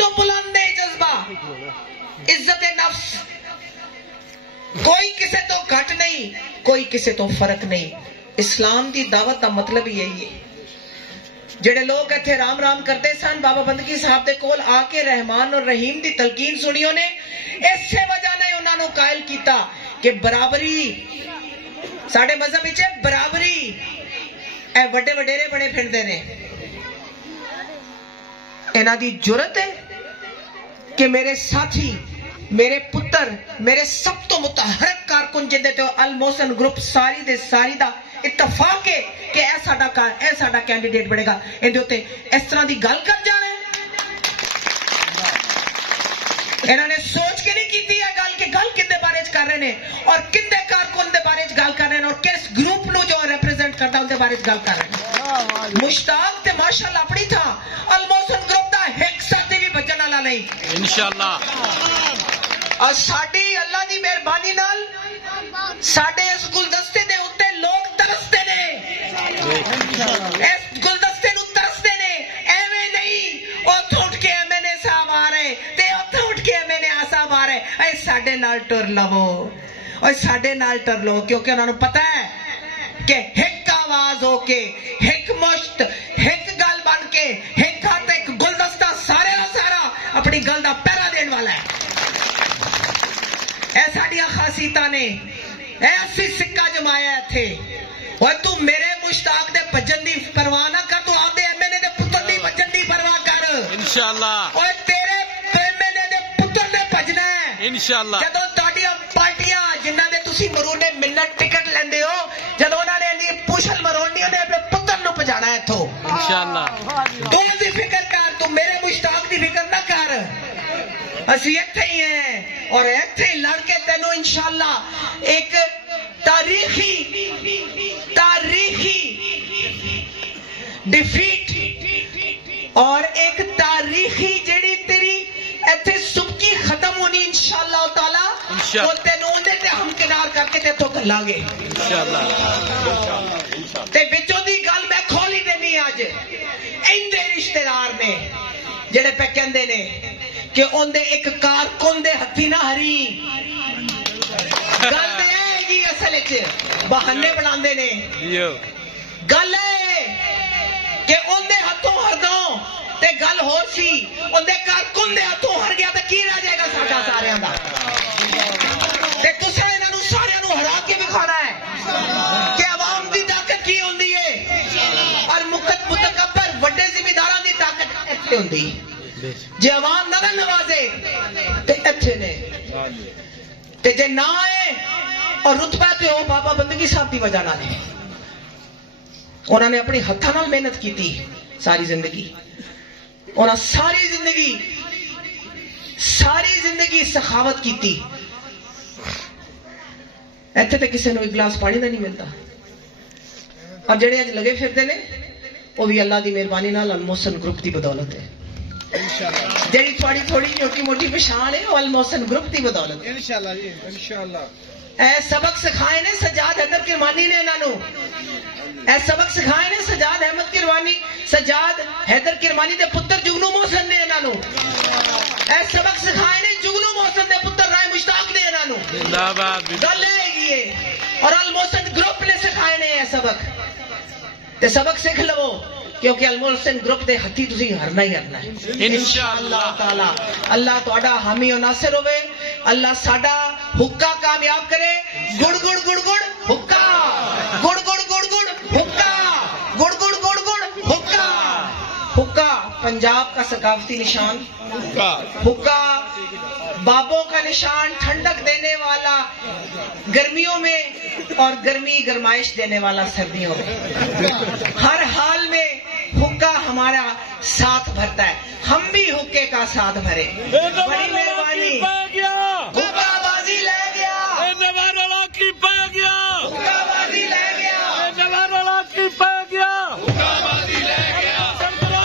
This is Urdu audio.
تو بلند جذبہ عزت نفس، کوئی کسے تو گھٹ نہیں، کوئی کسے تو فرق نہیں۔ اسلام دی دعوت دا مطلب یہی ہے۔ جڑے لوگ ایتھے رام رام کرتے سن، بابا بندگی صاحب دے کول آ کے رحمان اور رحیم دی تلقین سنی نے، اسے وجہ نے انہاں نو قائل کیتا کہ برابری ساڈے مذہب وچ برابری، اے وڈے وڈیرے بڑے پھردے نے، انہاں دی جرت ہے کہ میرے ساتھی، میرے پتر، میرے سب تو متحرک کارکن جندے تو الموسن گروپ ساری دے ساری دا اتفاق ہے کہ اے ساڈا کینڈیڈیٹ بنے گا، ان دے اوتے اس طرح دی گل کر جانا ہے۔ انہوں نے سوچ کے نہیں کیتی ہے گل کہ گل کن دے بارے کر رہے ہیں اور کن دے کارکن دے بارے گل کر رہے ہیں اور کس گروپ نو جو ریپرزینٹ کرتا ہے ان دے بارے گل کر رہے ہیں۔ مشتاق تے ماشاءاللہ اپنی تھا، الموسن گروپ دا ایک ساتھی بھی بچن والا نہیں انشاءاللہ۔ اور ساڈی اللہ دی مہربانی نال ساڈے اس گلدستے دے اوتے لوگ ترستے نے، اس گلدستے نو ترستے نے، ایویں نہیں اوتھوں اٹھ کے ایم این اے صاحب آ رہے تے اوتھوں اٹھ کے ایم این اے صاحب آ رہے، اے ساڈے نال ٹر لو، اور ساڈے نال ٹر لو، کیونکہ انہاں نو پتہ ہے کہ ایک آواز ہو کے، ایک مشت، ایک گل بن کے، ایک ہاتھ ایک گلدستہ سارے دا سارا اپنی گل دا پیرا دین والا ہے۔ اے ساڈیاں خاصیتاں نے، اے اسی سکہ جمایا تھے، اور تو میرے مشتاق دے بجن دی پرواہ نہ کر، تو آپ دے ایم این اے دے پتر دی بجن دی پرواہ کر انشاءاللہ، اور تیرے ایم این اے دے پتر دے بجنا ہے انشاءاللہ۔ جدوں تہاڈیاں پارٹیاں جنہاں دے تسی مرونے منٹ ٹکٹ لیندے ہو، جدوں انہاں نے انہی پوچھل مرونی نے اپنے پتر نو پجانا ہے اتھوں انشاءاللہ۔ تو دی فکر کر، تو میرے مشتاق دی فکر نہ کر، اسی اتھے ہی ہیں، اور اتھے ہی لڑ کے تینوں انشاءاللہ ایک تاریخی ڈیفیٹ اور ایک تاریخی جڑی تیری ایتھے سبکی ختم ہونی انشاءاللہ تعالی، اور تینوں اندے تے ہم کنار کر کے تے تو کلاں گے انشاءاللہ۔ تے وچوں دی گل میں کھول ہی دینی اج، ایندے رشتہ دار نے جڑے پہ کہندے نے کہ اندے ایک کارکن دے ہتھی نہ ہری، گل تے ہے جی اصل وچ بہانے بناندے نے، گل ہے کہ اندے ہتھوں ہر دو تے گل ہو سی، اندے کارکن دے ہتھوں ہر گیا تے کی رہ جائے گا ساڈا سارے دا، تے تساں انہاں نوں سارے نوں ہرا کے دکھانا ہے کہ عوام دی طاقت کی ہوندی ہے، اور متکبر وڈے ذمہ داراں دی طاقت ایتھے ہوندی، جے عوام نہ نوازے تے ایتھے نے، تے جے نہ آئے اور رتبہ تے ہو بابا بندگی صاحب دی وجہ نال ہے۔ انہوں نے اپنی ہتھاں نال محنت کیتی ساری زندگی، انہاں ساری زندگی سخاوت کیتی، ایتھے تے کسے نو ایک گلاس پانی دا نہیں ملتا، اور جڑے اج لگے پھردے نے وہ بھی اللہ دی مہربانی نال الموسن گروپ دی بدولت ہے، جڑی تھوڑی چھوٹی موٹی پہچان ہے وہ الموسن گروپ دی بدولت ہے انشاءاللہ جی انشاءاللہ۔ اے سبق سکھائے نے سجاد حیدر کرمانی نے انہاں نو، اے سبق سکھائے نے سجاد احمد کرمانی، سجاد حیدر کرمانی دے پتر جگنو محسن نے انہاں نو، اے سبق سکھائے نے جگنو محسن دے پتر رائے مشتاق نے انہاں نو، گل ہے اور الموسن گروپ نے سکھائے نے اے سبق، تے سبق سکھ لو، کیونکہ الموسن گروپ دے ہتھی تسی ہرنا ہی ہرنا ہے انشاءاللہ تعالی۔ اللہ تہاڈا حامی و ناصر ہوے، اللہ ساڈا حکا کامیاب کرے، گڑ گڑ گڑ گڑ حکا، گڑ گڑ گڑ گڑ حکا، گڑ گڑ گڑ گڑ حکا۔ حکا پنجاب کا ثقافتی نشان، حکا بابوں کا نشان، ٹھنڈک دینے والا گرمیوں میں اور گرمائش دینے والا سردیوں میں، ہر حال میں حکا ہمارا ساتھ بھرتا ہے، ہم بھی حکے کا ساتھ بھرے۔ بڑی